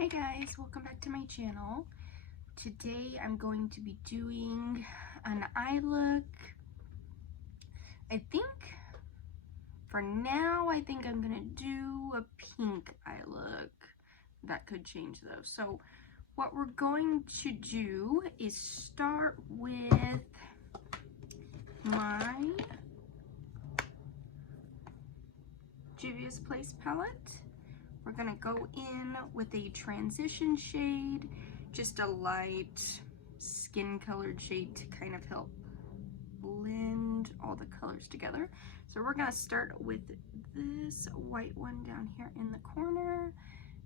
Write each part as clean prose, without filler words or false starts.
Hey guys, welcome back to my channel. Today I'm going to be doing an eye look. For now, I think I'm gonna do a pink eye look. That could change though. So what we're going to do is start with my Juvia's Place palette. We're gonna go in with a transition shade, just a light skin colored shade to kind of help blend all the colors together. So we're gonna start with this white one down here in the corner.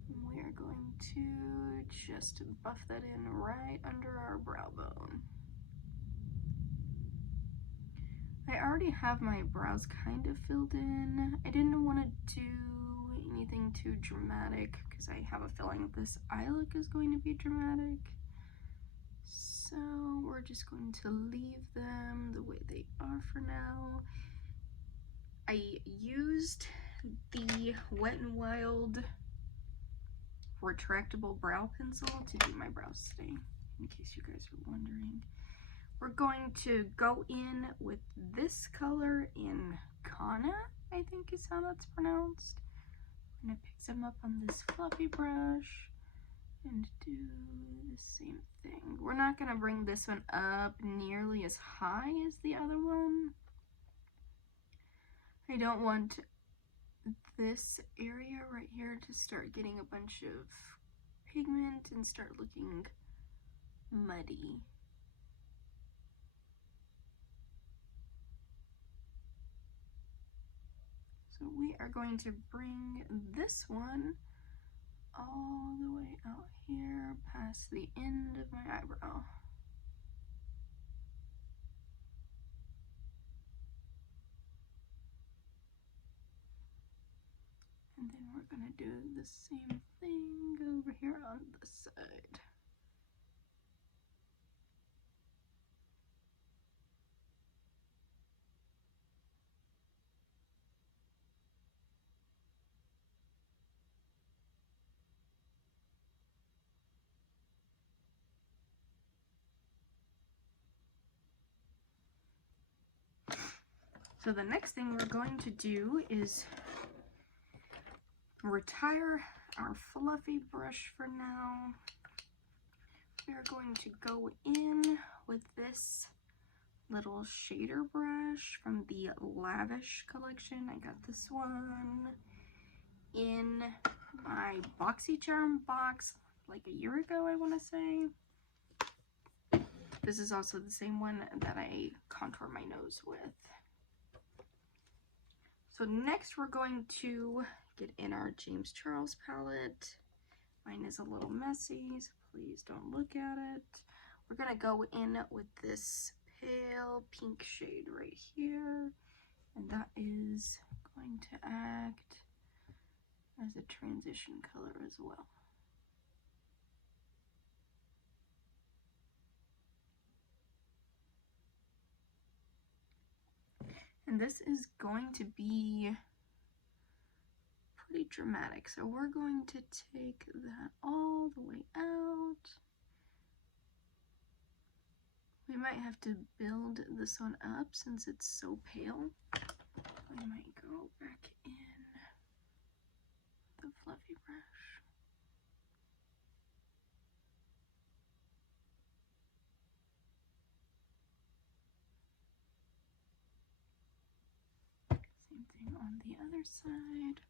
We are going to just buff that in right under our brow bone. I already have my brows kind of filled in. I didn't want to do anything too dramatic because I have a feeling this eye look is going to be dramatic. So we're just going to leave them the way they are for now. I used the Wet n Wild retractable brow pencil to do my brows today, in case you guys are wondering. We're going to go in with this color in Kana, I think is how that's pronounced. I'm gonna pick some up on this fluffy brush and do the same thing. We're not gonna bring this one up nearly as high as the other one. I don't want this area right here to start getting a bunch of pigment and start looking muddy. So we are going to bring this one all the way out here past the end of my eyebrow. And then we're gonna do the same thing over here on this side. So the next thing we're going to do is retire our fluffy brush for now. We are going to go in with this little shader brush from the Lavish collection. I got this one in my BoxyCharm box like a year ago, I want to say. This is also the same one that I contour my nose with. So next we're going to get in our James Charles palette. Mine is a little messy, so please don't look at it. We're gonna go in with this pale pink shade right here, and that is going to act as a transition color as well. And this is going to be pretty dramatic, so we're going to take that all the way out. We might have to build this one up since it's so pale. We might go back in the fluffy brush. Same thing on the other side.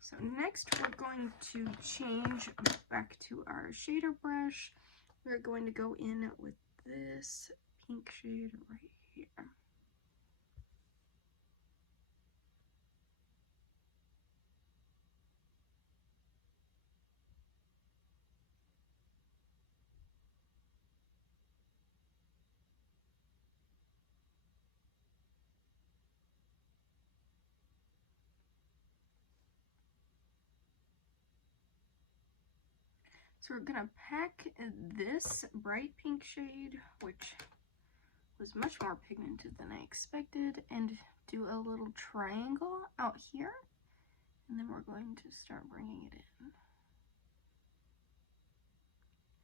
So next we're going to change back to our shader brush. We're going to go in with this pink shade right here. So we're gonna pack this bright pink shade, which was much more pigmented than I expected, and do a little triangle out here, and then we're going to start bringing it in.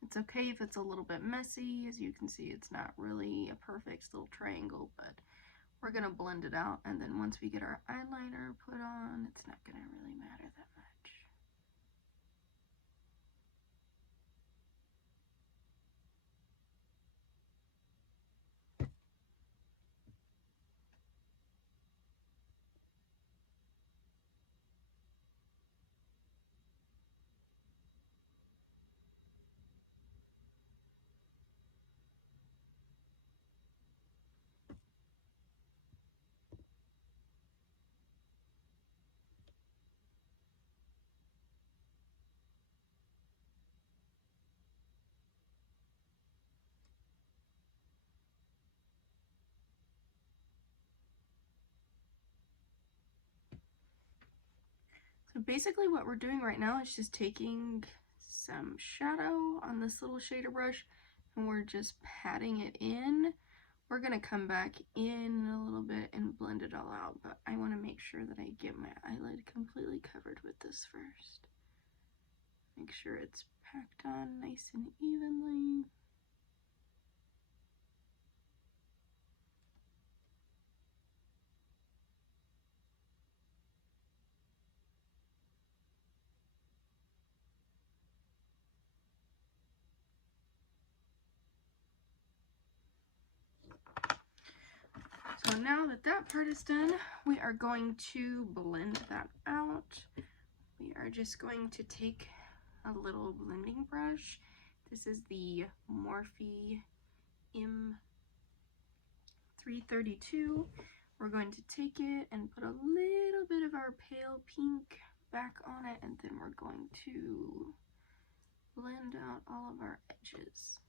It's okay if it's a little bit messy. As you can see, it's not really a perfect little triangle, but we're gonna blend it out, and then once we get our eyeliner put on, it's not gonna really matter that much. So basically what we're doing right now is just taking some shadow on this little shader brush, and we're just patting it in. We're gonna come back in a little bit and blend it all out, but I wanna make sure that I get my eyelid completely covered with this first. Make sure it's packed on nice and evenly. So now that that part is done, we are going to blend that out. We are just going to take a little blending brush. This is the Morphe M332. We're going to take it and put a little bit of our pale pink back on it, and then we're going to blend out all of our edges.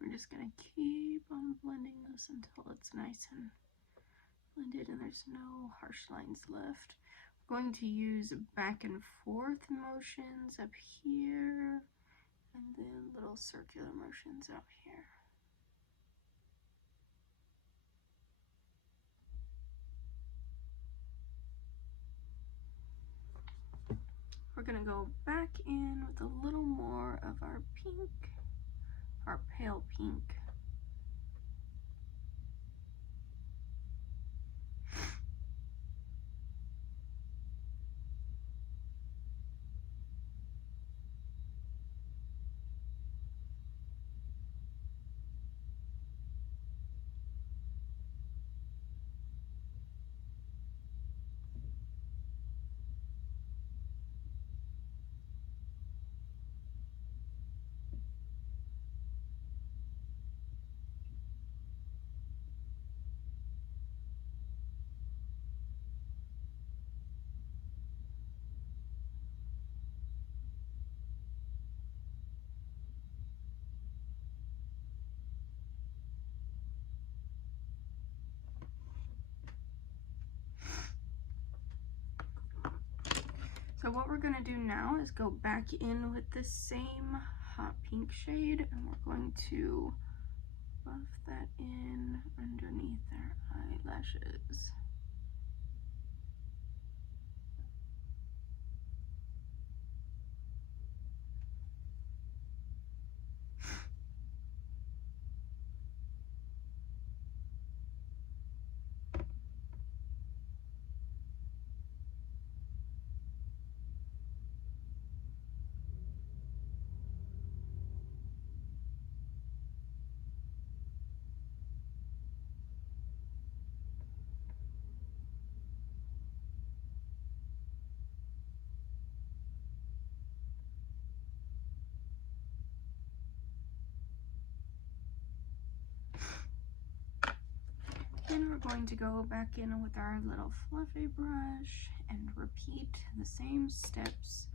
We're just going to keep on blending this until it's nice and blended and there's no harsh lines left. We're going to use back and forth motions up here, and then little circular motions out here. We're going to go back in with a little more of our pink, our pale pink. So what we're going to do now is go back in with the same hot pink shade, and we're going to buff that in underneath our eyelashes. Then we're going to go back in with our little fluffy brush and repeat the same steps.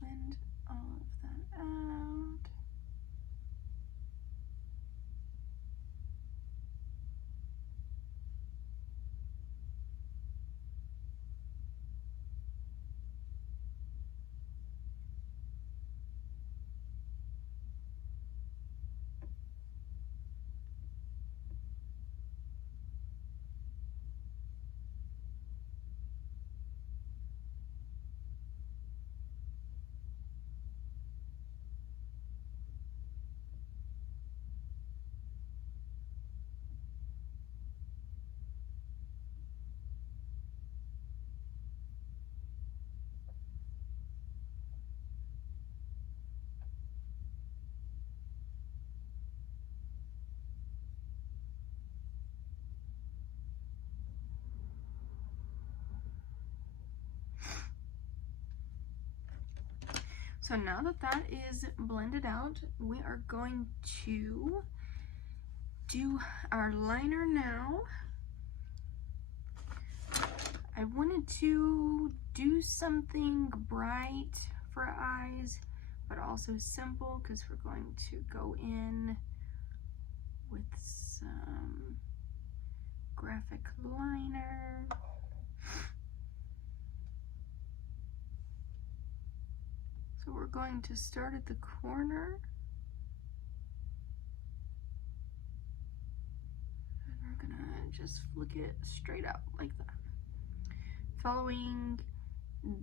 Blend all of that out. So now that that is blended out, we are going to do our liner now. I wanted to do something bright for eyes, but also simple because we're going to go in with some graphic liner. So we're going to start at the corner. And we're gonna just flick it straight out like that. Following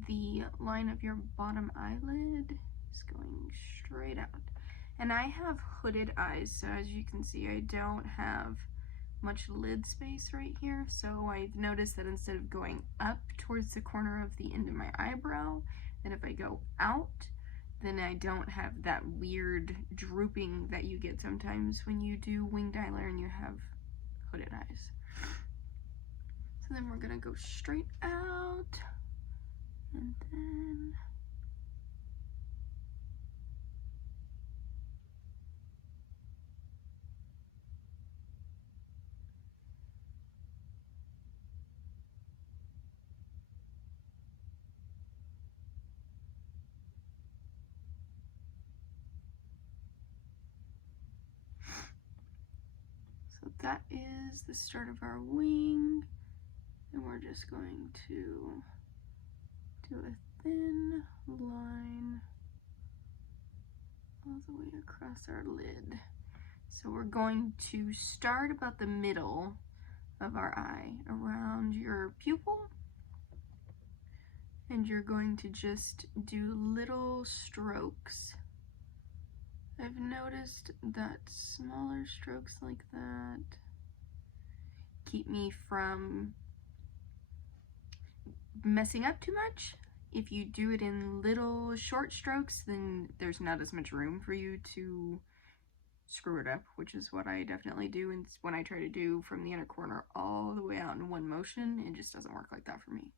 the line of your bottom eyelid, just going straight out. And I have hooded eyes, so as you can see, I don't have much lid space right here. So I've noticed that instead of going up towards the corner of the end of my eyebrow, and if I go out, then I don't have that weird drooping that you get sometimes when you do winged eyeliner and you have hooded eyes. So then we're gonna go straight out, and then so that is the start of our wing, and we're just going to do a thin line all the way across our lid. So we're going to start about the middle of our eye, around your pupil, and you're going to just do little strokes. I've noticed that smaller strokes like that keep me from messing up too much. If you do it in little short strokes, then there's not as much room for you to screw it up, which is what I definitely do. And when I try to do from the inner corner all the way out in one motion, it just doesn't work like that for me.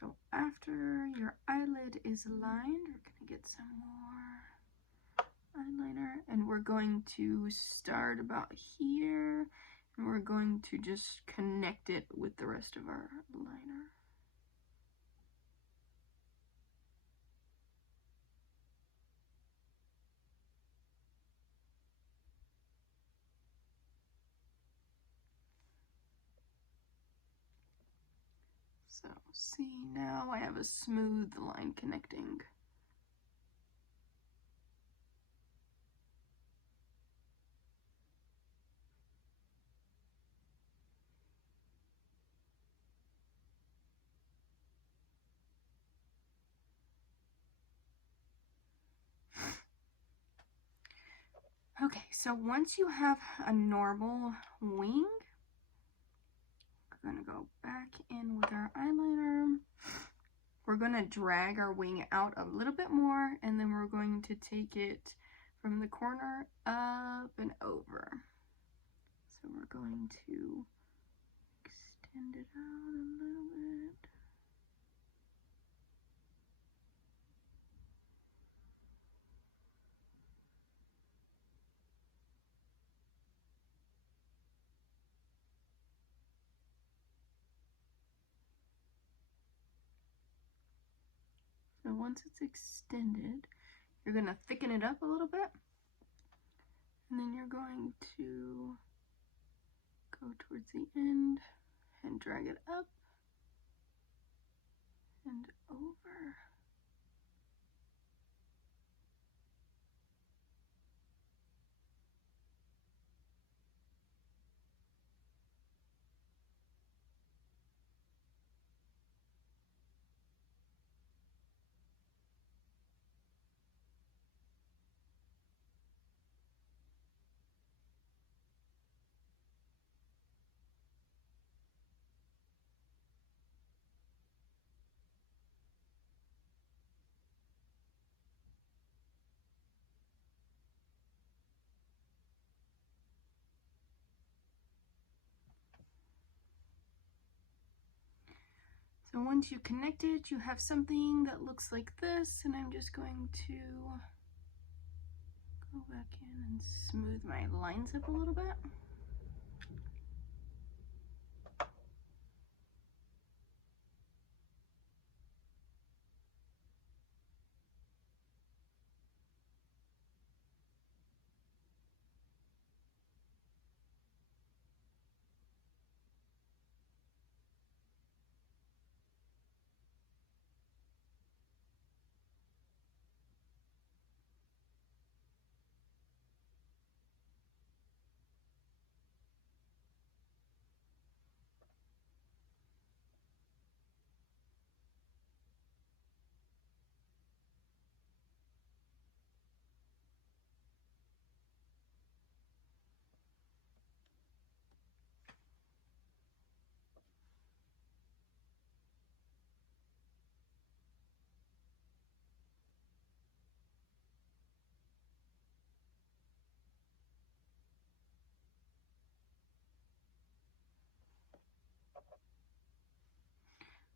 So after your eyelid is lined, we're gonna get some more eyeliner, and we're going to start about here, and we're going to just connect it with the rest of our liner. So see, now I have a smooth line connecting. Okay, so once you have a normal wing, we're gonna go back in with our eyeliner. We're gonna drag our wing out a little bit more, and then we're going to take it from the corner up and over. So we're going to extend it out a little bit. So once it's extended, you're going to thicken it up a little bit. And then you're going to go towards the end and drag it up and over. So once you connect it, you have something that looks like this, and I'm just going to go back in and smooth my lines up a little bit.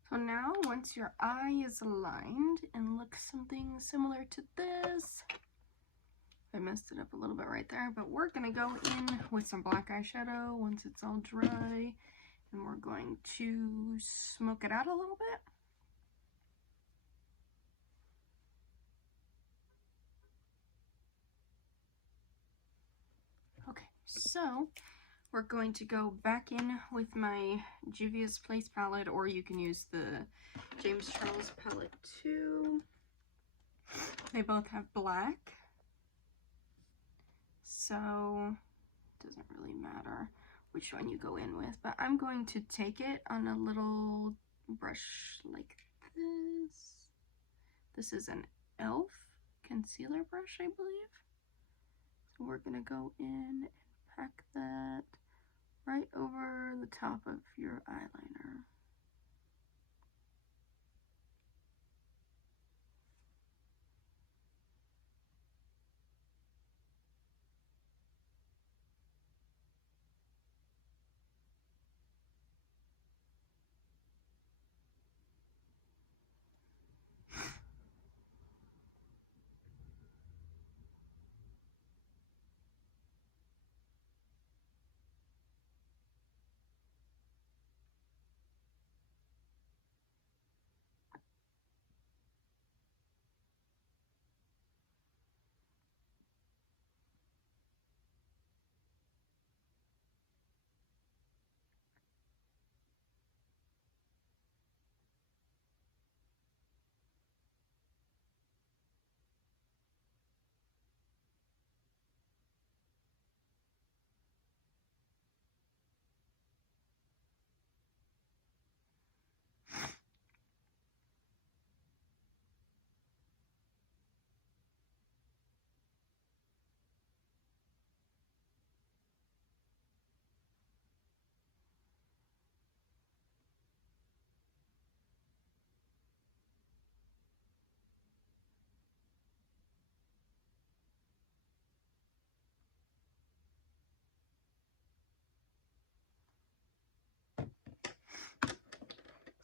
So now, once your eye is aligned and looks something similar to this, I messed it up a little bit right there, but we're gonna go in with some black eyeshadow once it's all dry, and we're going to smoke it out a little bit. Okay, so we're going to go back in with my Juvia's Place palette, or you can use the James Charles palette too. They both have black, so it doesn't really matter which one you go in with, but I'm going to take it on a little brush like this. This is an e.l.f. concealer brush, I believe. So we're gonna go in and pack that right over the top of your eyeliner.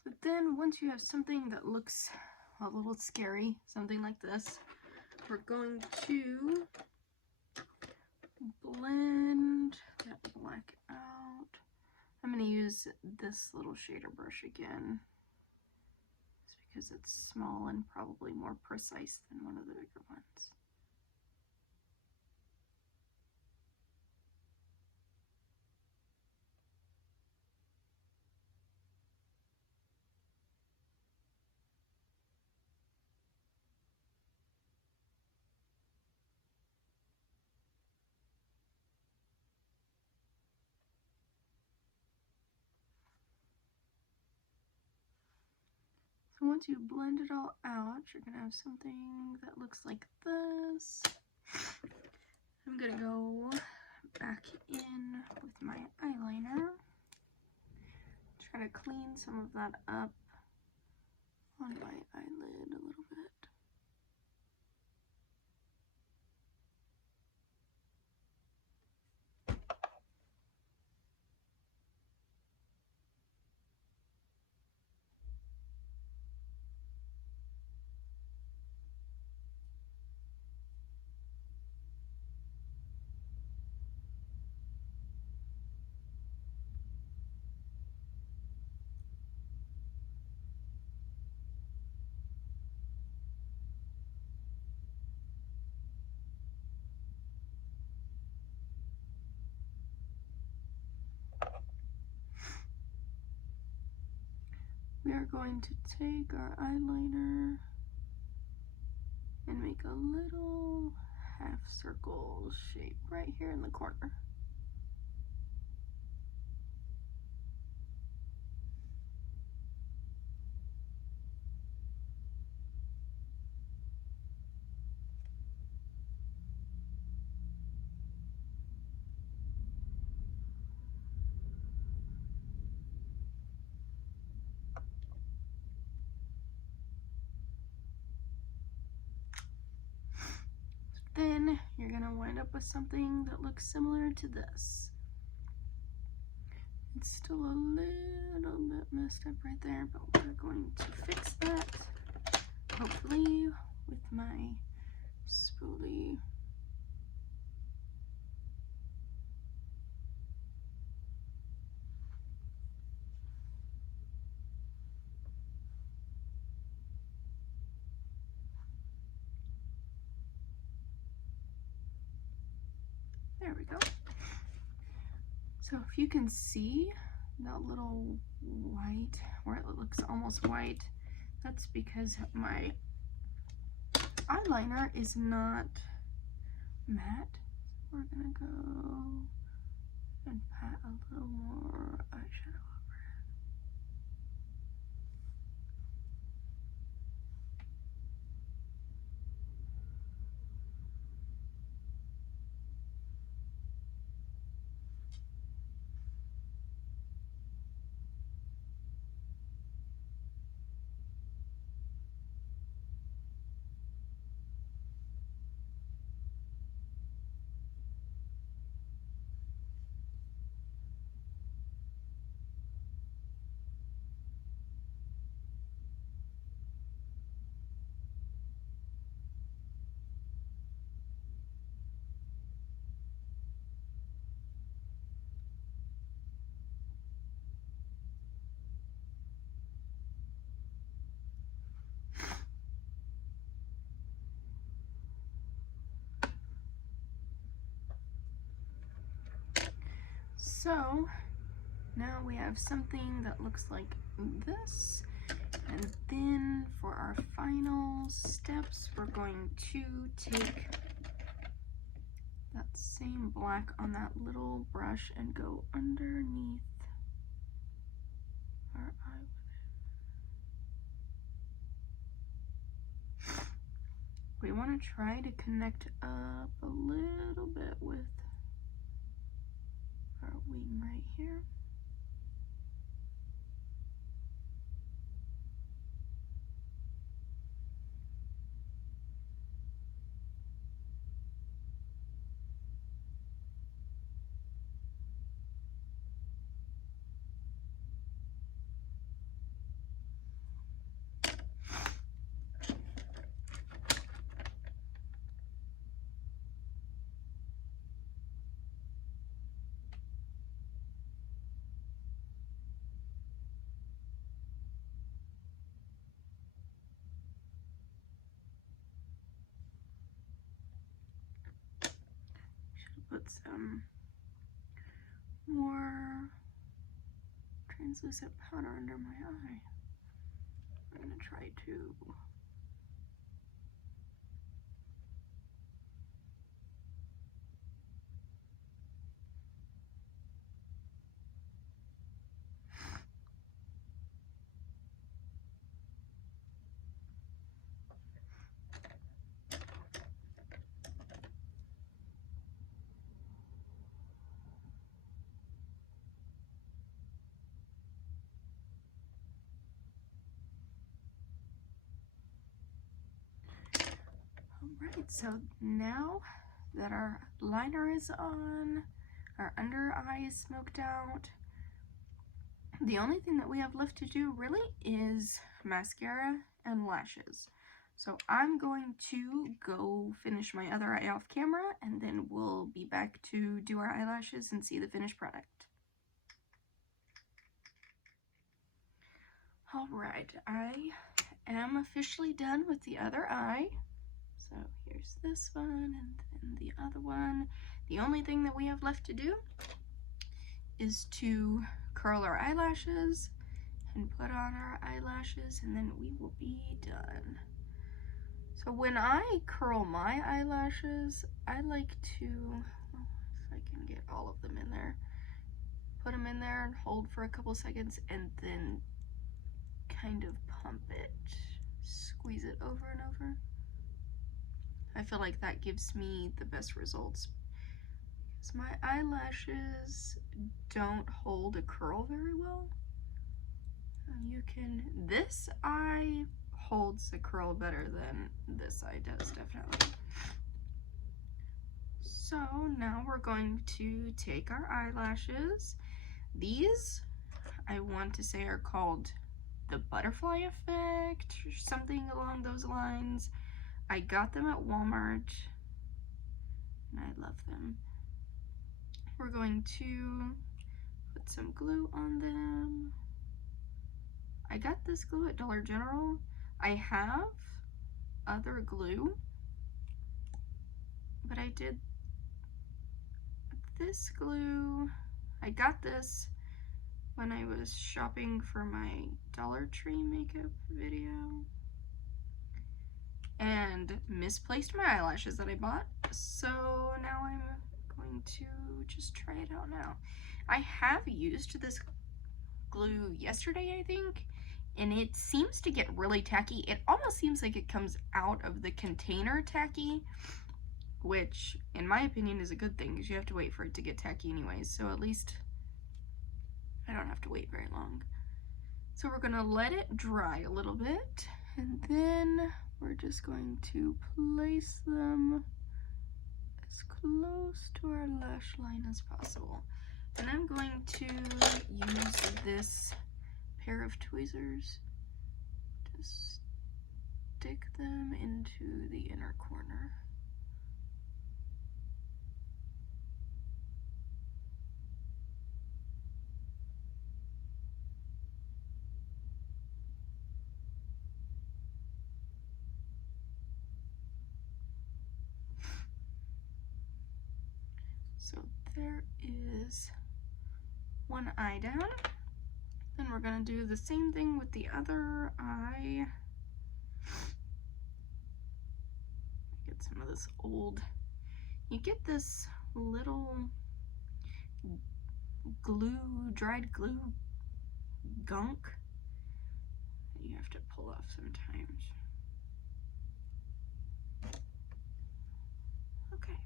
So then once you have something that looks a little scary, something like this, we're going to blend that black out. I'm going to use this little shader brush again, just because it's small and probably more precise than one of the bigger ones. So once you blend it all out, you're going to have something that looks like this. I'm going to go back in with my eyeliner. Try to clean some of that up on my eyelid a little bit. We are going to take our eyeliner and make a little half circle shape right here in the corner. Then you're going to wind up with something that looks similar to this. It's still a little bit messed up right there, but we're going to fix that, hopefully, with my spoolie. There we go. So if you can see that little white, where it looks almost white, that's because my eyeliner is not matte. We're gonna go and pat a little more eyeshadow over it. So now we have something that looks like this, and then for our final steps, we're going to take that same black on that little brush and go underneath our eye with it. We want to try to connect up a little bit with our wing right here. put some more translucent powder under my eye. I'm gonna try to Alright, so now that our liner is on, our under eye is smoked out, the only thing that we have left to do really is mascara and lashes. So I'm going to go finish my other eye off camera, and then we'll be back to do our eyelashes and see the finished product. Alright, I am officially done with the other eye. So here's this one and then the other one. The only thing that we have left to do is to curl our eyelashes and put on our eyelashes, and then we will be done. So when I curl my eyelashes, I like to, if I can get all of them in there, put them in there and hold for a couple seconds and then kind of pump it, squeeze it over and over. I feel like that gives me the best results because my eyelashes don't hold a curl very well. You can, this eye holds the curl better than this eye does, definitely. So now we're going to take our eyelashes. These, I want to say, are called the butterfly effect or something along those lines. I got them at Walmart and I love them. We're going to put some glue on them. I got this glue at Dollar General. I have other glue, but I did this glue. I got this when I was shopping for my Dollar Tree makeup video and misplaced my eyelashes that I bought. So now I'm going to just try it out now. I have used this glue yesterday, I think, and it seems to get really tacky. It almost seems like it comes out of the container tacky, which in my opinion is a good thing because you have to wait for it to get tacky anyways, so at least I don't have to wait very long. So we're gonna let it dry a little bit, and then we're just going to place them as close to our lash line as possible. And I'm going to use this pair of tweezers to stick them into the inner corner. So there is one eye down. Then we're gonna do the same thing with the other eye. Get some of this old, you get this little glue, dried glue gunk that you have to pull off sometimes. Okay,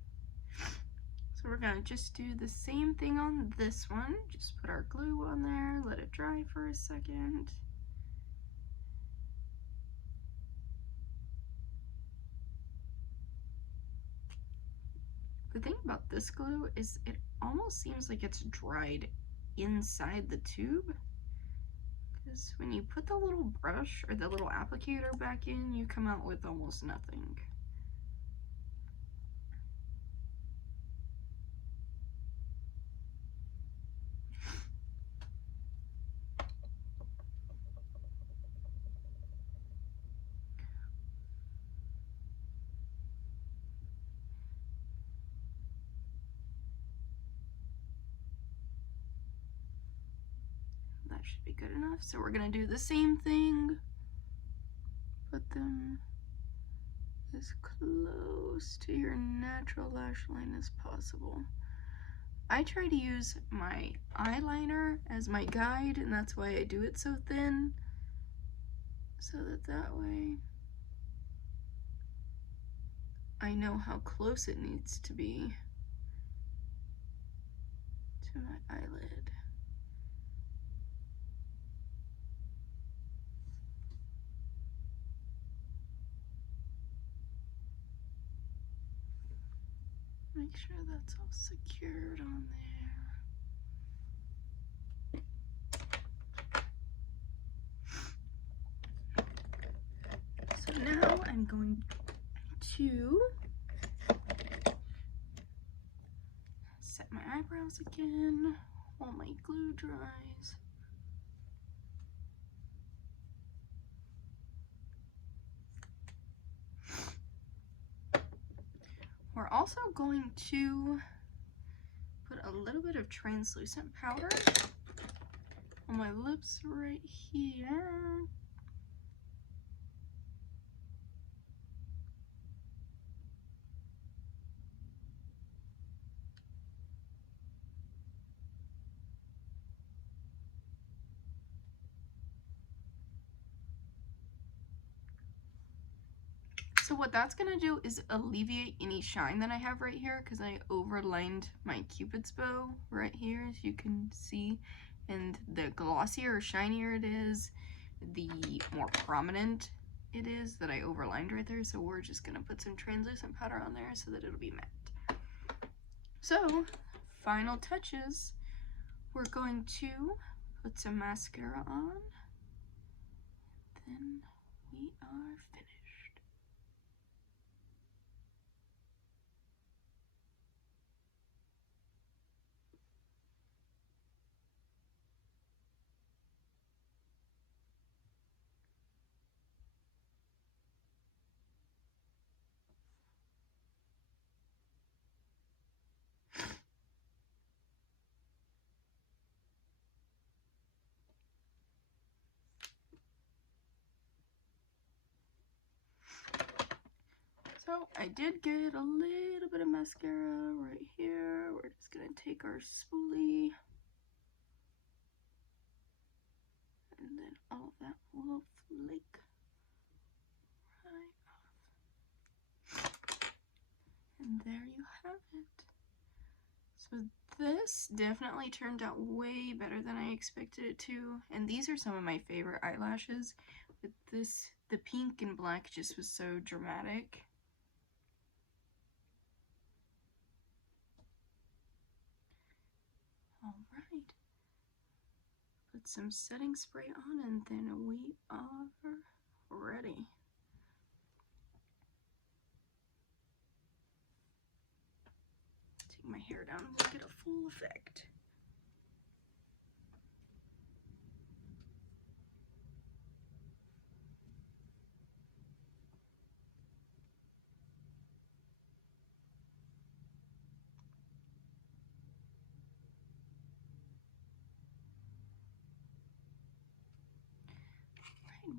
so we're gonna just do the same thing on this one. Just put our glue on there, let it dry for a second. The thing about this glue is it almost seems like it's dried inside the tube, because when you put the little brush or the little applicator back in, you come out with almost nothing. should be good enough. So we're gonna do the same thing. Put them as close to your natural lash line as possible. I try to use my eyeliner as my guide, and that's why I do it so thin, so that way I know how close it needs to be to my eyelid. Make sure that's all secured on there. So now I'm going to set my eyebrows again while my glue dries. We're also going to put a little bit of translucent powder on my lips right here. So what that's gonna do is alleviate any shine that I have right here, because I overlined my Cupid's bow right here, as you can see. And the glossier or shinier it is, the more prominent it is that I overlined right there. So we're just gonna put some translucent powder on there so that it'll be matte. So, final touches. We're going to put some mascara on. Then we are finished. So I did get a little bit of mascara right here. We're just gonna take our spoolie, and then all of that will flake right off. And there you have it. So this definitely turned out way better than I expected it to. And these are some of my favorite eyelashes. With this, the pink and black just was so dramatic. Alright, put some setting spray on, and then we are ready. Take my hair down and we'll get a full effect.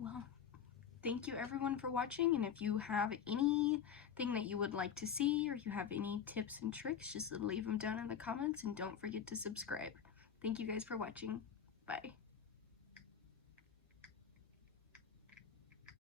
Well, thank you everyone for watching, and if you have anything that you would like to see, or you have any tips and tricks, just leave them down in the comments, and don't forget to subscribe. Thank you guys for watching. Bye.